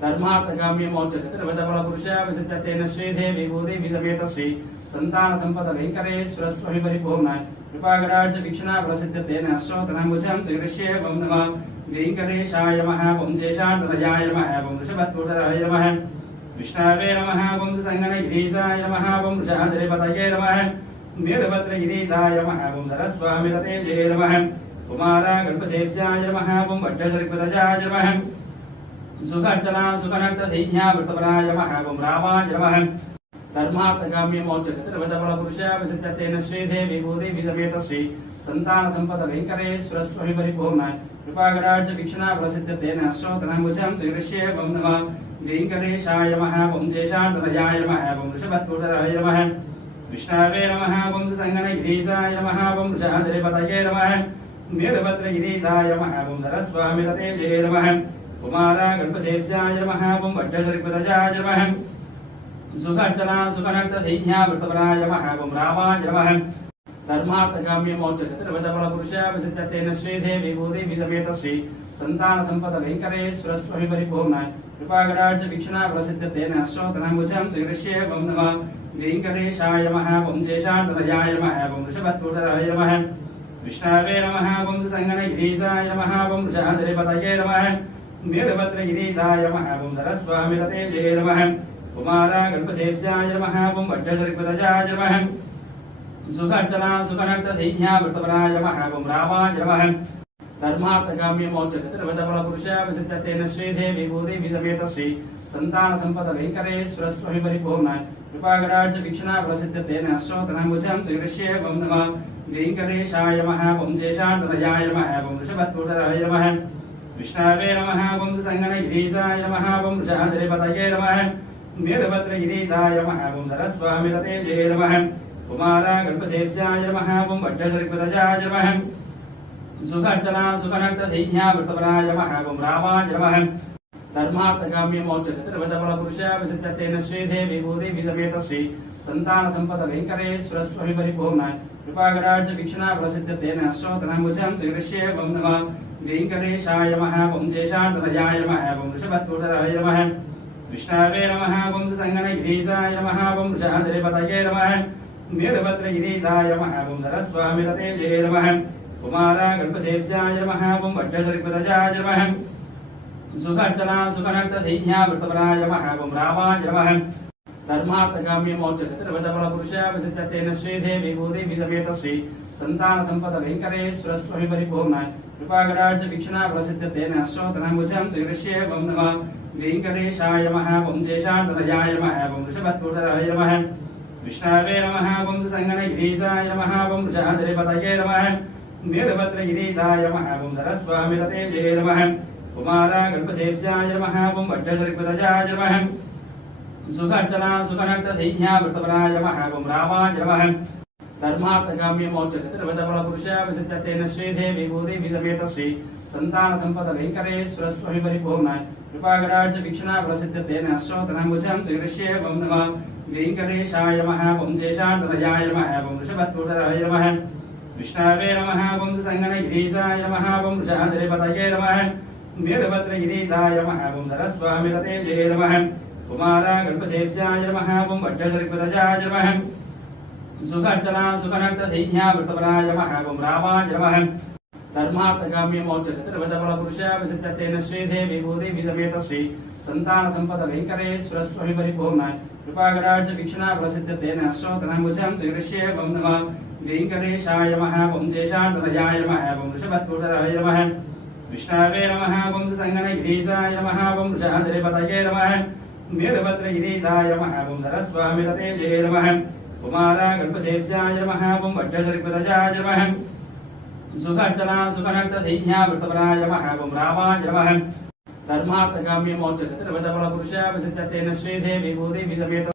धर्मार्थकाम्य मोक्ष चतुर्विधफल पुरुषाभिसिद्धतेन श्रीदेवी भूदेवी समेत श्री संतान संपद वेंकटेश्वर स्वामी परिपूर्णाय कृपागराज वीक्षणा प्रसिद्धतेन अश्रोतनामुजं श्रीकृष्ये वं नमः वेंकटेशाय नमः वं शेषान्तनयाय नमः वं वृषभत्वतराय नमः विष्णवे नमः वं संगणगिरीशाय नमः वं वृषाधरिपतये नमः वीरभद्रगिरीशाय नमः वं सरस्वामिततेजये नमः कुमारा गणपसेव्याय नमः वं वड्डसरिपतजाय नमः सुखर्चना सुखनर्थ संज्ञा वृतपराय नमः वं रामाय नमः धर्मार्थकाम्य मोक्ष चतुर्विधफल पुरुषाभिसिद्धतेन श्रीदेवी भूदेवी समेत श्री संतान संपद वेंकटेश्वर स्वामी परिपूर्णाय कृपागराज वीक्षणा प्रसिद्धतेन अश्रोतनामुजं श्रीकृष्ये वं नमः वेंकटेशाय नमः वं शेषान्तनयाय नमः वं वृषभत्वतराय नमः विष्णवे नमः वं संगणगिरीशाय नमः वं वृषाधरिपतये नमः वीरभद्रगिरीशाय नमः वं सरस्वामिततेजये नमः कुमारा गणपसेव्याय नमः वं वड्डसरिपतजाय नमः सुखर्चना सुखनर्थ संज्ञा वृतपराय नमः वं रामाय नमः धर्मार्थकाम्य मोक्ष चतुर्विधफल पुरुषाभिसिद्धतेन श्रीदेवी भूदेवी समेत श्री संतान संपद वेंकटेश्वर स्वामी परिपूर्णाय कृपागराज वीक्षणा प्रसिद्धतेन अश्रोतनामुजं श्रीकृष्ये वं नमः वेंकटेशाय नमः वं शेषान्तनयाय नमः वं वृषभत्वतराय नमः विष्णवे नमः वं संगणगिरीशाय नमः वं वृषाधरिपतये नमः वीरभद्रगिरीशाय नमः वं सरस्वामिततेजये नमः कुमारा गणपसेव्याय नमः वं वड्डसरिपतजाय नमः सुखर्चना सुखनर्थ संज्ञा वृतपराय नमः वं रामाय नमः धर्मार्थकाम्य मोक्ष चतुर्विधफल पुरुषाभिसिद्धतेन श्रीदेवी भूदेवी समेत श्री संतान संपद वेंकटेश्वर स्वामी परिपूर्णाय कृपागराज वीक्षणा प्रसिद्धतेन अश्रोतनामुजं श्रीकृष्ये वं नमः वेंकटेशाय नमः वं शेषान्तनयाय नमः वं वृषभत्वतराय नमः विष्णवे नमः वं संगणगिरीशाय नमः वं वृषाधरिपतये नमः वीरभद्रगिरीशाय नमः वं सरस्वामिततेजये नमः कुमारा गणपसेव्याय नमः वं वड्डसरिपतजाय नमः सुखर्चना सुखनर्थ संज्ञा वृतपराय नमः वं रामाय नमः धर्मार्थकाम्य मोक्ष चतुर्विधफल पुरुषाभिसिद्धतेन श्रीदेवी भूदेवी समेत श्री संतान संपद वेंकटेश्वर स्वामी परिपूर्णाय कृपागराज वीक्षणा प्रसिद्धतेन अश्रोतनामुजं श्रीकृष्ये वं नमः वेंकटेशाय नमः वं शेषान्तनयाय नमः वं वृषभत्वतराय नमः विष्णवे नमः वं संगणगिरीशाय नमः वं वृषाधरिपतये नमः वीरभद्रगिरीशाय नमः वं सरस्वामिततेजये नमः कुमारा गणपसेव्याय नमः वं वड्डसरिपतजाय नमः सुखर्चना सुखनर्थ संज्ञा वृतपराय नमः वं रामाय नमः धर्मार्थकाम्य मोक्ष चतुर्विधफल पुरुषाभिसिद्धतेन श्रीदेवी भूदेवी समेत श्री संतान संपद वेंकटेश्वर स्वामी परिपूर्णाय कृपागराज वीक्षणा प्रसिद्धतेन अश्रोतनामुजं श्रीकृष्ये वं नमः वेंकटेशाय नमः वं शेषान्तनयाय नमः वं वृषभत्वतराय नमः विष्णवे नमः वं संगणगिरीशाय नमः वं वृषाधरिपतये नमः वीरभद्रगिरीशाय नमः वं सरस्वामिततेजये नमः कुमारा गणपसेव्याय नमः वं वड्डसरिपतजाय नमः सुखर्चना सुखनर्थ संज्ञा वृतपराय नमः वं रामाय नमः धर्मार्थकाम्य मोक्ष चतुर्विधफल पुरुषाभिसिद्धतेन श्रीदेवी भूदेवी समेत श्री संतान संपद वेंकटेश्वर स्वामी परिपूर्णाय कृपागराज वीक्षणा प्रसिद्धतेन अश्रोतनामुजं श्रीकृष्ये वं नमः वेंकटेशाय नमः वं शेषान्तनयाय नमः वं वृषभत्वतराय नमः विष्णवे नमः वं संगणगिरीशाय नमः वं वृषाधरिपतये नमः वीरभद्रगिरीशाय नमः वं सरस्वामिततेजये नमः कुमारा गणपसेव्याय नमः वं वड्डसरिपतजाय नमः सुखर्चना सुखनर्थ संज्ञा वृतपराय नमः वं रामाय नमः धर्मार्थकाम्य मोक्ष चतुर्विधफल पुरुषाभिसिद्धतेन श्रीदेवी भूदेवी समेत श्री संतान संपद वेंकटेश्वर स्वामी परिपूर्णाय कृपागराज वीक्षणा प्रसिद्धतेन अश्रोतनामुजं श्रीकृष्ये वं नमः वेंकटेशाय नमः वं शेषान्तनयाय नमः वं वृषभत्वतराय नमः विष्णवे नमः वं संगणगिरीशाय नमः वं वृषाधरिपतये नमः वीरभद्रगिरीशाय नमः वं सरस्वामिततेजये नमः कुमारा गणपसेव्याय नमः वं वड्डसरिपतजाय नमः सुखर्चना सुखनर्थ संज्ञा वृतपराय नमः वं रामाय नमः धर्मार्थकाम्य मोक्ष चतुर्विधफल पुरुषाभिसिद्धतेन श्रीदेवी भूदेवी समेत